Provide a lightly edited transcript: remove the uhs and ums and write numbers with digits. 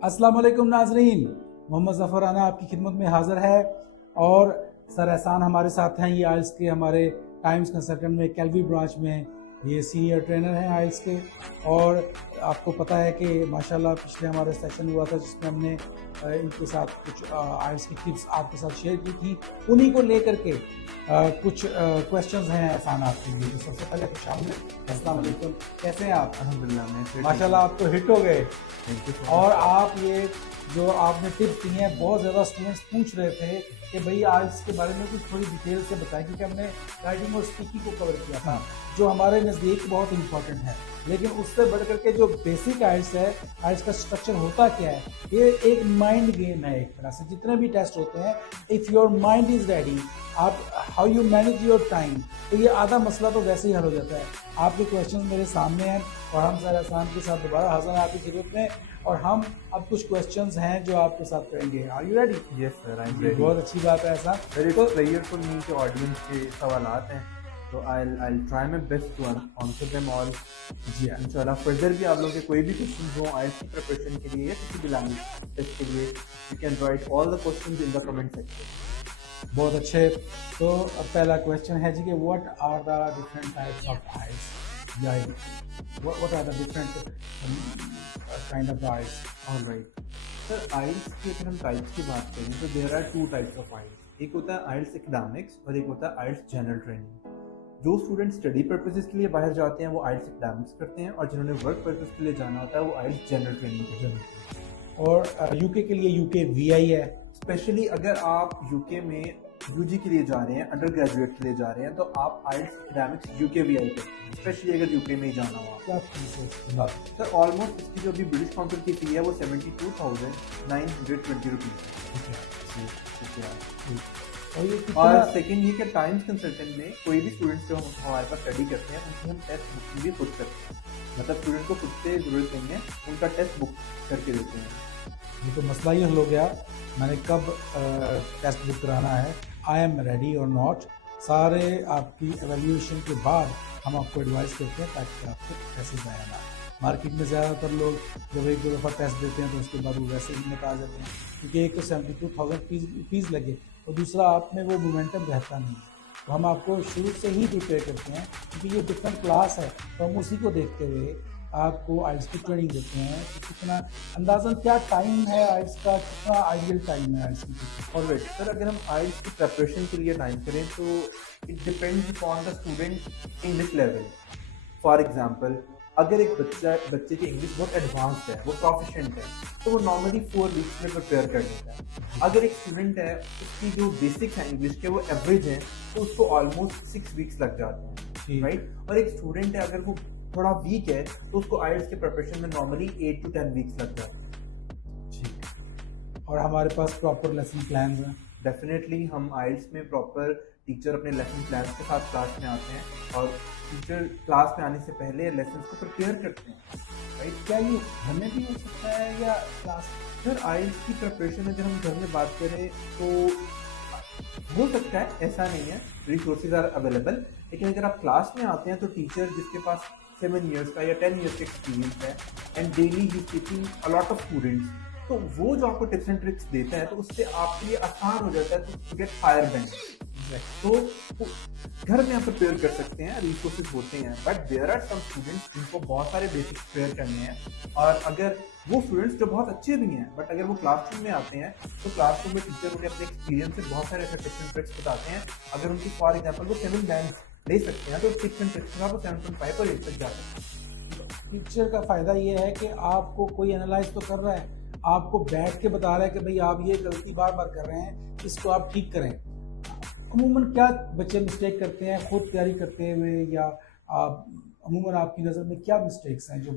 अस्सलाम वालेकुम नाजरीन, मोहम्मद ज़फ़र राना आपकी खिदमत में हाज़िर है और सर एहसान हमारे साथ हैं। ये आइल्स के हमारे टाइम्स कंसल्टेंट में कैलवी ब्रांच में ये सीनियर ट्रेनर हैं आइल्स के। और आपको पता है कि माशाल्लाह पिछले हमारा सेशन हुआ था जिसमें हमने इनके साथ कुछ आइल्स की टिप्स आपके साथ शेयर की थी। उन्हीं को लेकर के कुछ क्वेश्चंस हैं एहसान आपके लिए। तो सबसे पहले अस्सलाम वालेकुम, कैसे हैं आप? अल्हम्दुलिल्लाह मैं माशाल्लाह आप तो हिट हो गए। थैंक यू और आप ये जो आपने टिप्स दी हैं, बहुत ज़्यादा स्टूडेंट्स पूछ रहे थे कि भाई आज इसके बारे में कुछ थोड़ी डिटेल से बताएं, क्योंकि हमने राइटिंग और स्पीकिंग को कवर किया था जो हमारे नज़दीक बहुत इंपॉर्टेंट है। लेकिन उससे बढ़ करके जो बेसिक आइल्स है, आइल्स का स्ट्रक्चर होता क्या है, ये एक माइंड गेम है। एक तरह से जितने भी टेस्ट होते हैं, if your mind is ready, आप how you manage your time, तो ये आधा मसला तो वैसे ही हल हो जाता है। आपके क्वेश्चन मेरे सामने हैं और हम सर एहसान के साथ दोबारा हाजिर हैं आपकी खिदमत में। और हम अब कुछ क्वेश्चंस हैं जो आपके साथ करेंगे। Are you ready? Yes sir I am ready. बहुत अच्छी बात है ऐसा। Sir it's pleasure for me के ऑडियंस के सवालात हैं, तो I try my best to answer them all. जी हाँ, इंशाल्लाह फर्दर भी आप लोगों के कोई भी क्वेश्चन हो आईएलटीएस की प्रिपरेशन के लिए या किसी भी लैंग्वेज टेस्ट के लिए, you can write all the questions in the comment section. बहुत अच्छे। तो अब पहला क्वेश्चन है जी कि what are the different types of IELTS, या what are the different kind of IELTS? All right sir, IELTS की अगर हम टाइप्स की बात करें तो there are two types of IELTS. एक होता है आईएलटीएस एकेडमिक्स और एक होता है आईएलटीएस जनरल ट्रेनिंग। जो स्टूडेंट स्टडी पर्पसेस के लिए बाहर जाते हैं वो आईएलटीएस एकेडमिक्स करते हैं, और जिन्होंने वर्क पर्पस के लिए जाना होता है वो आईएलटीएस जनरल ट्रेनिंग करते हैं। और यूके के लिए यूके वीआई है। स्पेशली अगर आप यूके में यूजी के लिए जा रहे हैं, अंडर ग्रेजुएट के लिए जा रहे हैं, तो आप आईएलटीएस एकेडमिक्स यूके वीआई करते हैं, स्पेशली अगर यूके में ही जाना हो। क्या फीस है इसके बाद? सर ऑलमोस्ट इसकी जो अभी ब्रिटिश काउंसिल की फी है वो 72,920 रुपीज़ है। और ये और कितना? सेकेंड ये कि टाइम्स कंसल्टेंट में कोई भी स्टूडेंट्स जो हम हमारे पास स्टडी करते हैं उनकी हम टेस्ट बुकिंग भी खुद करते हैं। मतलब स्टूडेंट को खुद से ज़रूरत नहीं है, उनका टेस्ट बुक करके देते हैं। ये तो मसला ही हल हो गया। मैंने कब टेस्ट बुक कराना है, आई एम रेडी और नॉट, सारे आपकी एवेल्यूएशन के बाद हम आपको एडवाइस करते हैं ताकि आपको पैसे ज़ाया ना। मार्केट में ज़्यादातर लोग जब एक दो दफ़ा टेस्ट देते हैं तो उसके बाद वो वैसे ही निकाल जाते हैं, क्योंकि एक तो 72,000 फीस लगे और दूसरा आप में वो मोमेंटम रहता नहीं है। तो हम आपको शुरू से ही प्रिपेयर करते हैं, क्योंकि ये डिफरेंट क्लास है, तो हम उसी को देखते हुए आपको आइल्स की ट्रेनिंग देते हैं कि कितना अंदाज़न क्या टाइम है आइल्स का, कितना आइडियल टाइम है आइल्स की। ऑलराइट सर, अगर हम आईएलटीएस की प्रिपरेशन के लिए टाइम करें तो it depends upon the student English level. For example, अगर एक बच्चे की इंग्लिश बहुत एडवांस्ड है, वो प्रोफिशिएंट है, तो वो नॉर्मली 4 वीक्स में प्रिपेयर कर लेता है। अगर एक स्टूडेंट है उसकी जो बेसिक है इंग्लिश के वो एवरेज है, तो उसको ऑलमोस्ट 6 वीक्स लग जाते हैं, राइट। और एक स्टूडेंट है अगर वो थोड़ा वीक है तो उसको आईएलटीएस के प्रिपरेशन में नॉर्मली 8 to 10 वीक्स लग जाते हैं। ठीक। और हमारे पास प्रॉपर लेसन प्लान हैं। डेफिनेटली हम आईएलटीएस में प्रॉपर टीचर अपने लेसन प्लान के साथ क्लास में आते हैं, और टीचर क्लास में आने से पहले लेसन को प्रिपेयर करते हैं, राइट। क्या ये घर में भी हो सकता है या क्लास? सर आईएलटीएस की प्रिपरेशन अगर हम घर में बात करें तो हो सकता है, ऐसा नहीं है, रिसोर्सेज आर अवेलेबल। लेकिन अगर आप क्लास में आते हैं तो टीचर जिसके पास 7 ईयर्स का या 10 ईयर्स का एक्सपीरियंस है and daily he teaching a lot of students, तो वो जो आपको टिप्स एंड ट्रिक्स देता है तो उससे आपके लिए आसान हो जाता है टू गेट हायर बैंक। तो घर में आप प्रिपेयर कर सकते हैं, रिसोर्सेज होते हैं, but there are some students जिनको बहुत सारे बेसिक्स प्रिपेयर करने हैं। और अगर वो स्टूडेंट्स जो बहुत अच्छे भी हैं बट अगर वो क्लासरूम में आते हैं तो क्लासरूम में टीचर उन्हें अपने एक्सपीरियंस से बहुत सारे ऐसे टिप्स एंड ट्रिक्स बताते हैं। अगर उनकी फॉर एग्जाम्पल वो 7 बैंड्स ले सकते हैं तो 6 एंड 6 का वो 7.5 पर 8 तक जा सकते हैं। टीचर का फ़ायदा ये है कि आपको कोई एनालाइज तो कर रहा है, आपको बैठ के बता रहा है कि भाई आप ये गलती बार बार कर रहे हैं, इसको आप ठीक करें। अमूमन क्या बच्चे मिस्टेक करते हैं खुद तैयारी करते हुए, या अमूमन आपकी नज़र में क्या मिस्टेक्स हैं जो